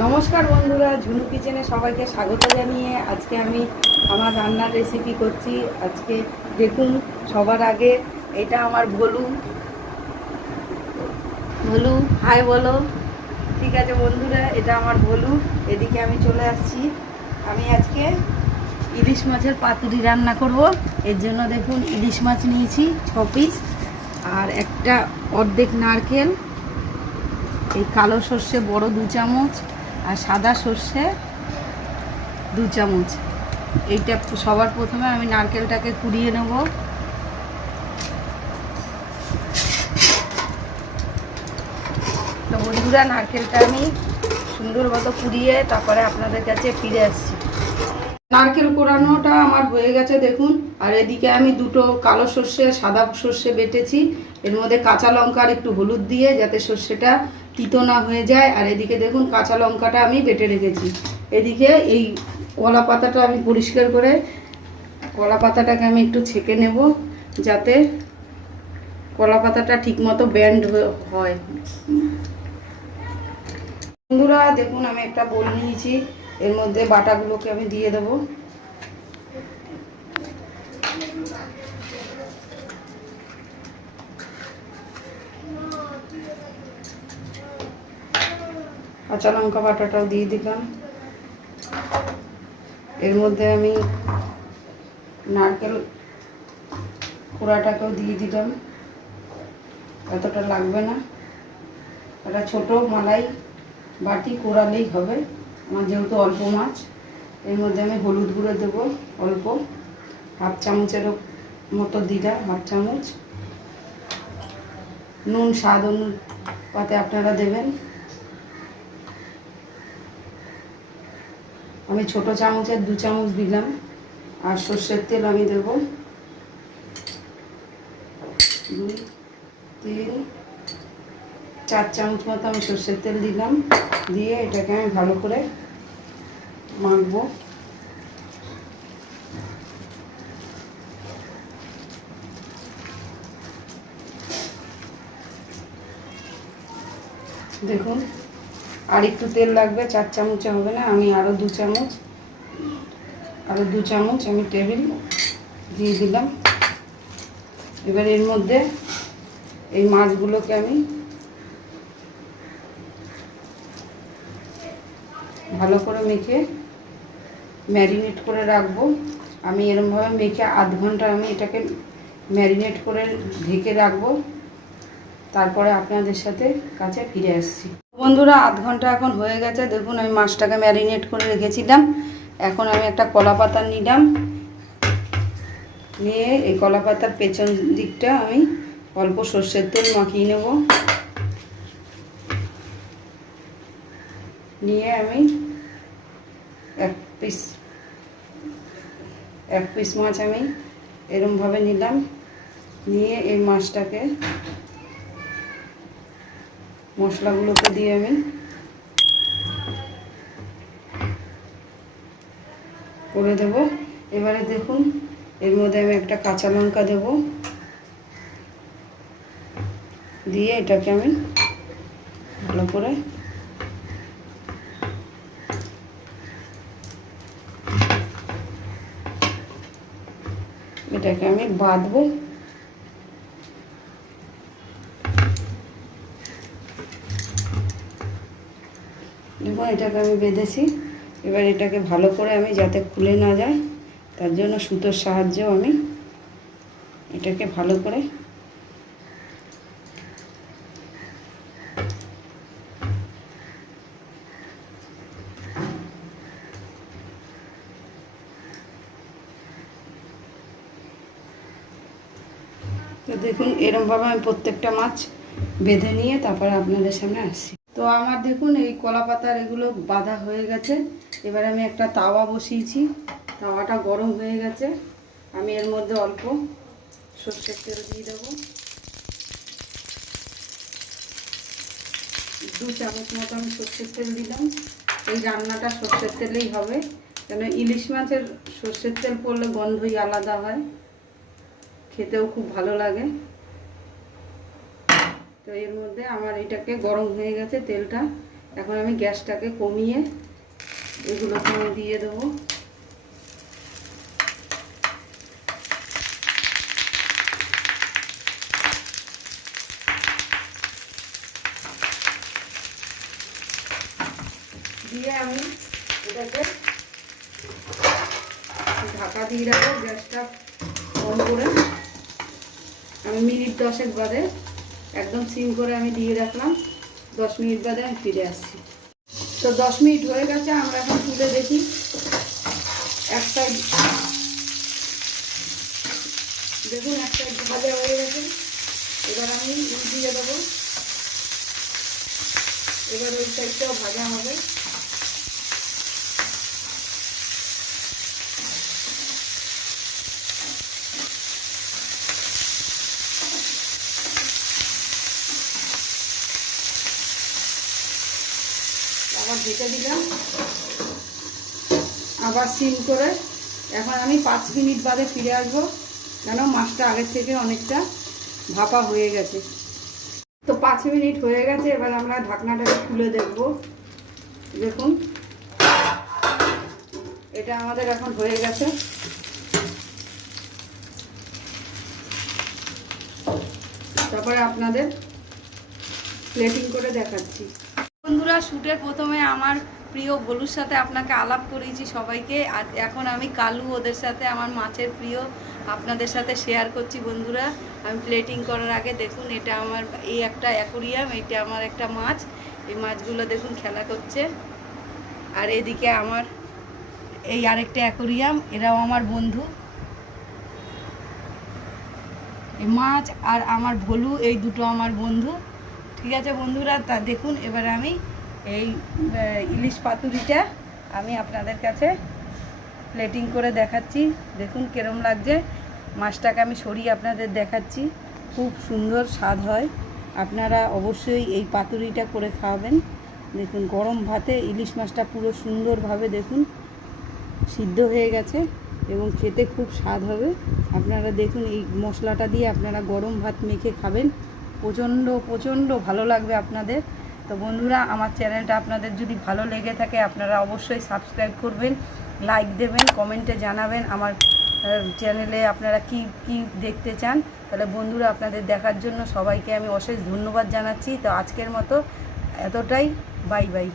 নমস্কার বন্ধুরা, ঝুনু কিচেনে সবাইকে স্বাগত জানিয়ে আজকে আমি আমার রান্নার রেসিপি করছি। আজকে দেখুন, সবার আগে এটা আমার ভোলু। ভোলু হাই বলো। ঠিক আছে বন্ধুরা, এটা আমার ভোলু। এদিকে আমি চলে আসছি। আমি আজকে ইলিশ মাছের পাতুরি রান্না করব। এর জন্য দেখুন, ইলিশ মাছ নিয়েছি 6 পিস, আর একটা অর্ধেক নারকেল, এই কালো সর্ষে বড় 2 চামচ, আর সাদা সর্ষে 2 চামচ। এইটা সবার প্রথমে আমি নারকেলটাকে কুড়িয়ে নেব। তো বন্ধুরা, নারকেলটা আমি সুন্দর মতো কুড়িয়ে তারপরে আপনাদের কাছে ফিরে আসছি। নারকেল কোড়ানোটা আমার হয়ে গেছে দেখুন। আর এদিকে আমি দুটো কালো সর্ষে সাদা সর্ষে বেটেছি। এর মধ্যে কাঁচা লঙ্কা আর একটু হলুদ দিয়ে, যাতে সর্ষেটা তিতো না হয়ে যায়। আর এদিকে দেখুন, কাঁচা লঙ্কাটা আমি বেটে রেখেছি। এদিকে এই কলা পাতাটা আমি পরিষ্কার করে কলা পাতাটাকে আমি একটু ছেঁকে নেব, যাতে কলা পাতাটা ঠিকমতো ব্যান্ড হয়। বন্ধুরা দেখুন, আমি একটা বোল নিয়েছি, এর মধ্যে বাটাগুলোকে আমি দিয়ে দেবো। কাঁচা লঙ্কা বাটাটাও দিয়ে দিলাম। এর মধ্যে আমি নারকেল কোড়াটাকেও দিয়ে দিলাম। এতটা লাগবে না, একটা ছোটো মালাই বাটি কোড়ালেই হবে আমার, যেহেতু অল্প মাছ। এর মধ্যে আমি হলুদ গুঁড়ো দেবো অল্প, 1/2 চামচেরও মতো দিলাম, 1/2 চামচ। নুন স্বাদ অনুপাতে আপনারা দেবেন। আমি ছোট চামচের 2 চামচ দিলাম। আর সর্ষের তেল আমি দেব 2, 3, 4 চামচ মতো আমি সর্ষের তেল দিলাম। দিয়ে এটাকে আমি ভালো করে মাখবো। দেখুন, আর একটু তেল লাগবে, 4 চামচে হবে না। আমি আরও 2 চামচ আমি টেবিল দিয়ে দিলাম। এবার এর মধ্যে এই মাছগুলোকে আমি ভালো করে মেখে ম্যারিনেট করে রাখবো। আমি এরমভাবে মেখে আধ ঘন্টা আমি এটাকে ম্যারিনেট করে ঢেকে রাখবো। তারপরে আপনাদের সাথে কাছে ফিরে আসছি। বন্ধুরা, আধ ঘন্টা এখন হয়ে গেছে। দেখুন, আমি মাছটাকে ম্যারিনেট করে রেখেছিলাম। এখন আমি একটা কলা পাতা নিলাম, নিয়ে এই কলা পাতার পেছন দিকটা আমি অল্প সর্ষের তেল মাখিয়ে নেব। নিয়ে আমি এক পিস মাছ আমি এরমভাবে নিলাম। নিয়ে এই মাছটাকে মশলাগুলোকে দিয়ে আমি করে দেব। এবারে দেখুন, এর মধ্যে আমি একটা কাঁচা লঙ্কা দেব, দিয়ে এটাকে আমি ভালো করে এটাকে আমি বাঁধবো। দেখুন, এটাকে আমি বেঁধেছি। এবার এটাকে ভালো করে আমি, যাতে খুলে না যায়, তার জন্য সুতোর সাহায্যেও আমি এটাকে ভালো করে তো দেখুন, এরমভাবে আমি প্রত্যেকটা মাছ বেঁধে নিয়ে তারপরে আপনাদের সামনে আসছি। তো আমার দেখুন, এই কলা পাতার এগুলো বাঁধা হয়ে গেছে। এবার আমি একটা তাওয়া বসিয়েছি, তাওয়াটা গরম হয়ে গেছে। আমি এর মধ্যে অল্প সর্ষের তেল দিয়ে দেবো, 2 চামচ মতো আমি সর্ষের তেল দিলাম। এই রান্নাটা সর্ষের তেলেই হবে, কেন ইলিশ মাছের সর্ষের তেল পড়লে গন্ধই আলাদা হয়, খেতেও খুব ভালো লাগে। তো এর মধ্যে আমার এটাকে গরম হয়ে গেছে তেলটা। এখন আমি গ্যাসটাকে কমিয়ে এগুলোকে আমি দিয়ে দেবো। দিয়ে আমি এটাকে ঢাকা দিয়ে রাখবো, গ্যাসটা অন করে। আমি মিনিট 10 বাদে একদম সিম করে আমি দিয়ে রাখলাম। 10 মিনিট বাদে আমি ফিরে আসছি। তো 10 মিনিট হয়ে গেছে, আমরা এখন তুলে দেখি। এক সাইড দেখুন, এক সাইড ভাজা হয়ে গেছে। এবার আমি উল্টিয়ে দেবো। এবার ওই সাইডটাও ভাজা হবে। আবার ঢেকে দিলাম, আবার সিম করে। এখন আমি 5 মিনিট বাদে ফিরে আসবো, কেন মাছটা আগের থেকে অনেকটা ভাপা হয়ে গেছে। তো 5 মিনিট হয়ে গেছে, এবার আমরা ঢাকনাটাকে খুলে দেখব। দেখুন, এটা আমাদের এখন হয়ে গেছে। তারপরে আপনাদের প্লেটিং করে দেখাচ্ছি। বন্ধুরা, শ্যুটের প্রথমে আমার প্রিয় ভলুর সাথে আপনাকে আলাপ করিয়েছি সবাইকে, আর এখন আমি কালু ওদের সাথে আমার মাছের প্রিয় আপনাদের সাথে শেয়ার করছি। বন্ধুরা, আমি প্লেটিং করার আগে দেখুন, এটা আমার এই একটা অ্যাকোরিয়াম, এটা আমার একটা মাছ। এই মাছগুলো দেখুন খেলা করছে। আর এদিকে আমার এই আরেকটা অ্যাকোরিয়াম, এরাও আমার বন্ধু। এই মাছ আর আমার ভলু, এই দুটো আমার বন্ধু। ঠিক আছে বন্ধুরা, তা দেখুন এবার আমি এই ইলিশ পাতুরিটা আমি আপনাদের কাছে প্লেটিং করে দেখাচ্ছি। দেখুন কিরম লাগছে। মাছটাকে আমি সরিয়ে আপনাদের দেখাচ্ছি। খুব সুন্দর স্বাদ হয়। আপনারা অবশ্যই এই পাতুরিটা করে খাওয়াবেন। দেখুন গরম ভাতে ইলিশ মাছটা পুরো সুন্দরভাবে দেখুন সিদ্ধ হয়ে গেছে এবং খেতে খুব স্বাদ হবে। আপনারা দেখুন এই মশলাটা দিয়ে আপনারা গরম ভাত মেখে খাবেন, প্রচণ্ড প্রচণ্ড ভালো লাগবে আপনাদের। তো বন্ধুরা, আমার চ্যানেলটা আপনাদের যদি ভালো লেগে থাকে আপনারা অবশ্যই সাবস্ক্রাইব করবেন, লাইক দেবেন, কমেন্টে জানাবেন আমার চ্যানেলে আপনারা কি কি দেখতে চান। তাহলে বন্ধুরা, আপনাদের দেখার জন্য সবাইকে আমি অশেষ ধন্যবাদ জানাচ্ছি। তো আজকের মতো এতটাই, বাই বাই।